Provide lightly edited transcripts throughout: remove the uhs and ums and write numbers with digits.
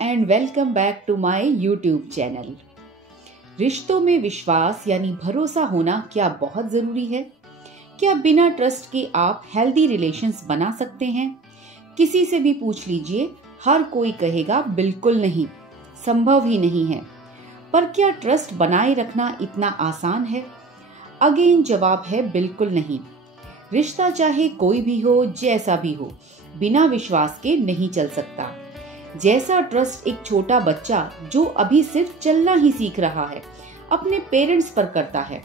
And welcome back to my YouTube channel. रिश्तों में विश्वास यानी भरोसा होना क्या बहुत जरूरी है? क्या बिना ट्रस्ट के आप हेल्दी रिलेशंस बना सकते हैं? किसी से भी पूछ लीजिए, हर कोई कहेगा बिल्कुल नहीं, संभव ही नहीं है। पर क्या ट्रस्ट बनाए रखना इतना आसान है? अगेन जवाब है बिल्कुल नहीं। रिश्ता चाहे कोई भी हो, जैसा भी हो, बिना विश्वास के नहीं चल सकता। जैसा ट्रस्ट एक छोटा बच्चा जो अभी सिर्फ चलना ही सीख रहा है अपने पेरेंट्स पर करता है,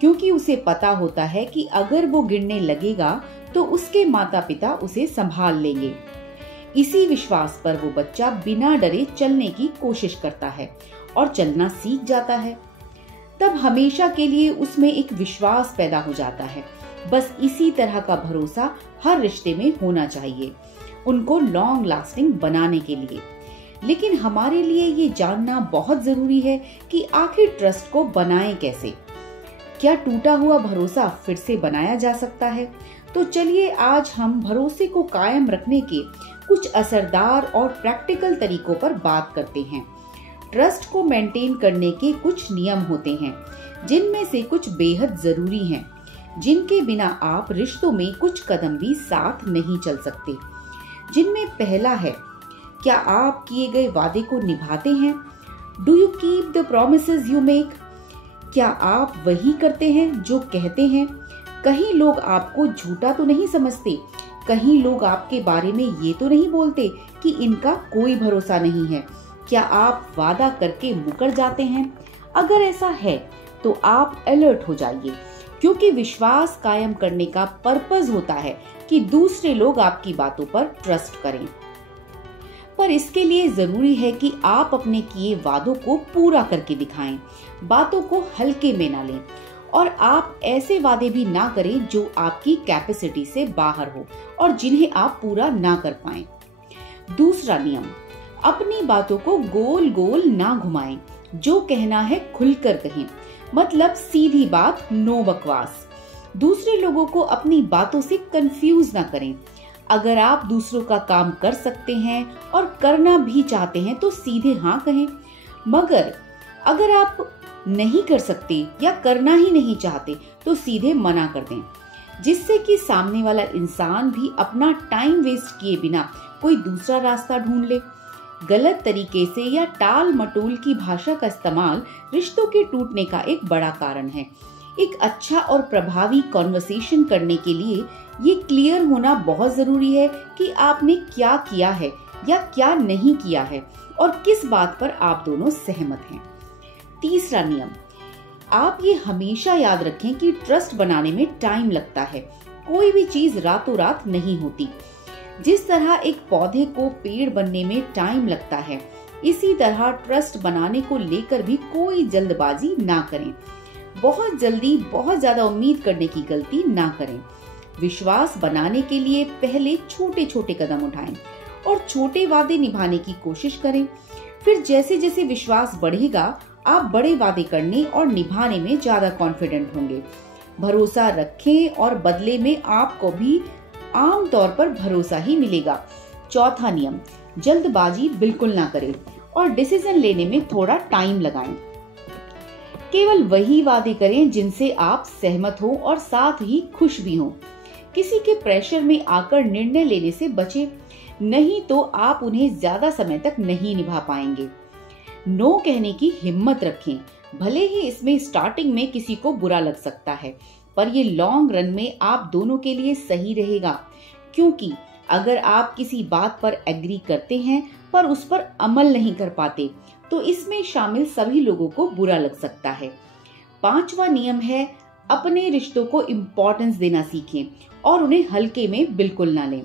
क्योंकि उसे पता होता है कि अगर वो गिरने लगेगा तो उसके माता पिता उसे संभाल लेंगे। इसी विश्वास पर वो बच्चा बिना डरे चलने की कोशिश करता है और चलना सीख जाता है। तब हमेशा के लिए उसमें एक विश्वास पैदा हो जाता है। बस इसी तरह का भरोसा हर रिश्ते में होना चाहिए, उनको लॉन्ग लास्टिंग बनाने के लिए। लेकिन हमारे लिए ये जानना बहुत जरूरी है कि आखिर ट्रस्ट को बनाएं कैसे। क्या टूटा हुआ भरोसा फिर से बनाया जा सकता है? तो चलिए आज हम भरोसे को कायम रखने के कुछ असरदार और प्रैक्टिकल तरीकों पर बात करते हैं। ट्रस्ट को मेंटेन करने के कुछ नियम होते हैं, जिनमें से कुछ बेहद जरूरी हैं, जिनके बिना आप रिश्तों में कुछ कदम भी साथ नहीं चल सकते। जिनमें पहला है, क्या आप किए गए वादे को निभाते हैं? Do you keep the promises you make? क्या आप वही करते हैं जो कहते हैं? कहीं लोग आपको झूठा तो नहीं समझते? कहीं लोग आपके बारे में ये तो नहीं बोलते कि इनका कोई भरोसा नहीं है? क्या आप वादा करके मुकर जाते हैं? अगर ऐसा है तो आप अलर्ट हो जाइए, क्योंकि विश्वास कायम करने का पर्पस होता है कि दूसरे लोग आपकी बातों पर ट्रस्ट करें। पर इसके लिए जरूरी है कि आप अपने किए वादों को पूरा करके दिखाएं, बातों को हल्के में ना लें, और आप ऐसे वादे भी ना करें जो आपकी कैपेसिटी से बाहर हो और जिन्हें आप पूरा ना कर पाएं। दूसरा नियम, अपनी बातों को गोल गोल ना घुमाएं। जो कहना है खुलकर कहें, मतलब सीधी बात, नो बकवास। दूसरे लोगों को अपनी बातों से कंफ्यूज ना करें। अगर आप दूसरों का काम कर सकते हैं और करना भी चाहते हैं तो सीधे हाँ कहें, मगर अगर आप नहीं कर सकते या करना ही नहीं चाहते तो सीधे मना कर दें, जिससे कि सामने वाला इंसान भी अपना टाइम वेस्ट किए बिना कोई दूसरा रास्ता ढूंढ ले। गलत तरीके से या टाल मटोल की भाषा का इस्तेमाल रिश्तों के टूटने का एक बड़ा कारण है। एक अच्छा और प्रभावी कॉन्वर्सेशन करने के लिए ये क्लियर होना बहुत जरूरी है कि आपने क्या किया है या क्या नहीं किया है और किस बात पर आप दोनों सहमत हैं। तीसरा नियम, आप ये हमेशा याद रखें कि ट्रस्ट बनाने में टाइम लगता है। कोई भी चीज रातों रात नहीं होती। जिस तरह एक पौधे को पेड़ बनने में टाइम लगता है, इसी तरह ट्रस्ट बनाने को लेकर भी कोई जल्दबाजी ना करें। बहुत जल्दी बहुत ज्यादा उम्मीद करने की गलती ना करें। विश्वास बनाने के लिए पहले छोटे छोटे कदम उठाएं और छोटे वादे निभाने की कोशिश करें। फिर जैसे जैसे विश्वास बढ़ेगा, आप बड़े वादे करने और निभाने में ज्यादा कॉन्फिडेंट होंगे। भरोसा रखें और बदले में आपको भी आमतौर पर भरोसा ही मिलेगा। चौथा नियम, जल्दबाजी बिल्कुल ना करें और डिसीजन लेने में थोड़ा टाइम लगाएं। केवल वही वादे करें जिनसे आप सहमत हो और साथ ही खुश भी हो। किसी के प्रेशर में आकर निर्णय लेने से बचें, नहीं तो आप उन्हें ज्यादा समय तक नहीं निभा पाएंगे। नो कहने की हिम्मत रखें। भले ही इसमें स्टार्टिंग में किसी को बुरा लग सकता है, पर ये लॉन्ग रन में आप दोनों के लिए सही रहेगा, क्योंकि अगर आप किसी बात पर एग्री करते हैं पर उस पर अमल नहीं कर पाते तो इसमें शामिल सभी लोगों को बुरा लग सकता है। पांचवा नियम है, अपने रिश्तों को इम्पोर्टेंस देना सीखें और उन्हें हल्के में बिल्कुल ना लें।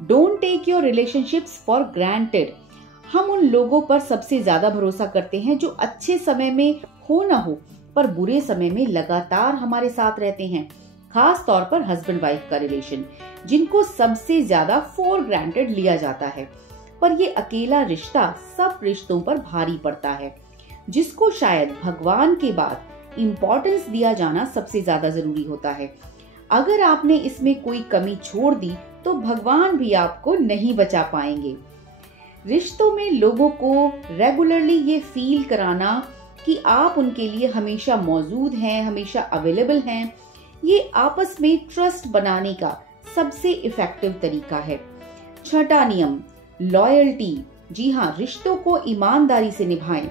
Don't take your relationships for granted. हम उन लोगों पर सबसे ज्यादा भरोसा करते हैं जो अच्छे समय में हो ना हो पर बुरे समय में लगातार हमारे साथ रहते हैं। खास तौर पर हस्बैंड वाइफ का रिलेशन, जिनको सबसे ज्यादा फॉर ग्रांटेड लिया जाता है। पर ये अकेला रिश्ता सब रिश्तों पर भारी पड़ता है, जिसको शायद भगवान के बाद इम्पोर्टेंस दिया जाना सबसे ज्यादा जरूरी होता है। अगर आपने इसमें कोई कमी छोड़ दी तो भगवान भी आपको नहीं बचा पाएंगे। रिश्तों में लोगों को रेगुलरली ये फील कराना कि आप उनके लिए हमेशा मौजूद हैं, हमेशा अवेलेबल हैं, ये आपस में ट्रस्ट बनाने का सबसे इफेक्टिव तरीका है। छठा नियम, लॉयल्टी। जी हाँ, रिश्तों को ईमानदारी से निभाएं।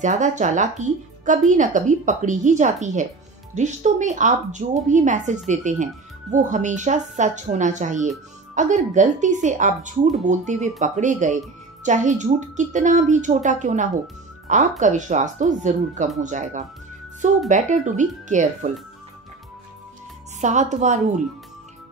ज्यादा चालाकी कभी न कभी पकड़ी ही जाती है। रिश्तों में आप जो भी मैसेज देते हैं वो हमेशा सच होना चाहिए। अगर गलती से आप झूठ बोलते हुए पकड़े गए, चाहे झूठ कितना भी छोटा क्यों ना हो, आपका विश्वास तो जरूर कम हो जाएगा। So better to be careful. सातवां रूल,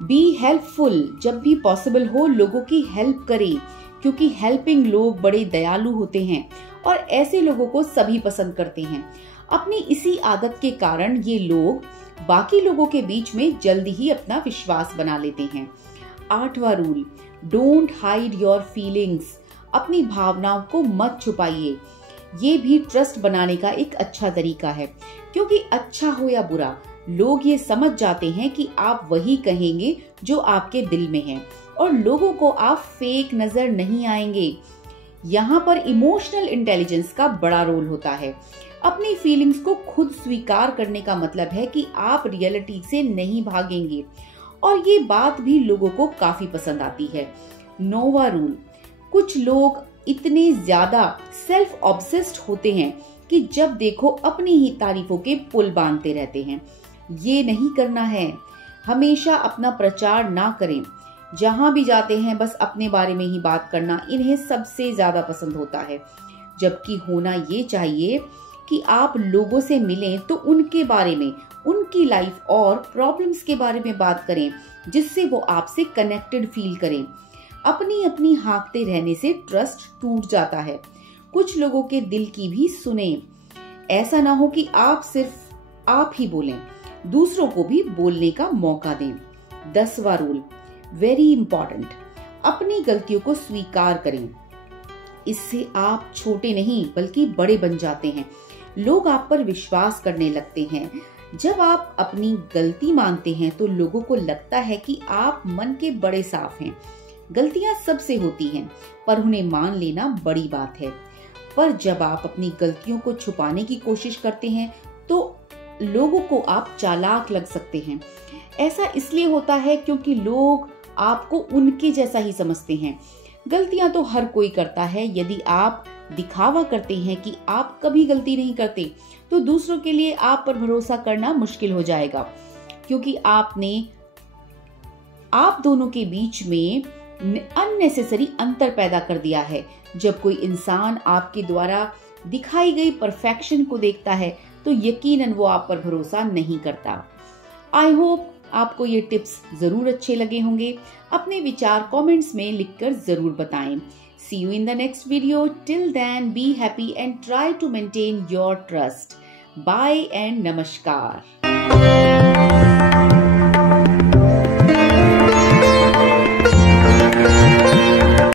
बी हेल्पफुल। जब भी पॉसिबल हो लोगों की हेल्प करें, क्योंकि हेल्पिंग लोग बड़े दयालु होते हैं और ऐसे लोगों को सभी पसंद करते हैं। अपनी इसी आदत के कारण ये लोग बाकी लोगों के बीच में जल्दी ही अपना विश्वास बना लेते हैं। आठवां rule, don't hide your feelings. अपनी भावनाओं को मत छुपाइए। ये भी ट्रस्ट बनाने का एक अच्छा तरीका है, क्योंकि अच्छा हो या बुरा, लोग ये समझ जाते हैं कि आप वही कहेंगे जो आपके दिल में है और लोगों को आप फेक नजर नहीं आएंगे। यहाँ पर इमोशनल इंटेलिजेंस का बड़ा रोल होता है। अपनी फीलिंग्स को खुद स्वीकार करने का मतलब है कि आप रियलिटी से नहीं भागेंगे, और ये बात भी लोगों को काफी पसंद आती है। नौवां रूल, कुछ लोग इतने ज्यादा सेल्फ ऑब्सेस्ड होते हैं कि जब देखो अपनी ही तारीफों के पुल बांधते रहते हैं। ये नहीं करना है। हमेशा अपना प्रचार ना करें। जहां भी जाते हैं बस अपने बारे में ही बात करना इन्हें सबसे ज्यादा पसंद होता है। जबकि होना ये चाहिए कि आप लोगों से मिलें तो उनके बारे में, उनकी लाइफ और प्रॉब्लम्स के बारे में बात करें, जिससे वो आपसे कनेक्टेड फील करें। अपनी अपनी हाँकते रहने से ट्रस्ट टूट जाता है। कुछ लोगों के दिल की भी सुने। ऐसा ना हो कि आप सिर्फ आप ही बोलें, दूसरों को भी बोलने का मौका दें। 10वां रूल, वेरी इंपॉर्टेंट, अपनी गलतियों को स्वीकार करें। इससे आप छोटे नहीं बल्कि बड़े बन जाते हैं। लोग आप पर विश्वास करने लगते हैं। जब आप अपनी गलती मानते हैं तो लोगों को लगता है कि आप मन के बड़े साफ हैं। गलतियां सबसे होती हैं, पर उन्हें मान लेना बड़ी बात है। पर जब आप अपनी गलतियों को छुपाने की कोशिश करते हैं तो लोगों को आप चालाक लग सकते हैं। ऐसा इसलिए होता है क्योंकि लोग आपको उनके जैसा ही समझते हैं। गलतियां तो हर कोई करता है। यदि आप दिखावा करते हैं कि आप कभी गलती नहीं करते, तो दूसरों के लिए आप पर भरोसा करना मुश्किल हो जाएगा, क्योंकि आपने आप दोनों के बीच में अननेसेसरी अंतर पैदा कर दिया है। जब कोई इंसान आपके द्वारा दिखाई गई परफेक्शन को देखता है तो यकीनन वो आप पर भरोसा नहीं करता। आई होप आपको ये टिप्स जरूर अच्छे लगे होंगे। अपने विचार कमेंट्स में लिखकर जरूर बताएं। See you in the next video. Till then, be happy and try to maintain your trust. Bye and namaskar.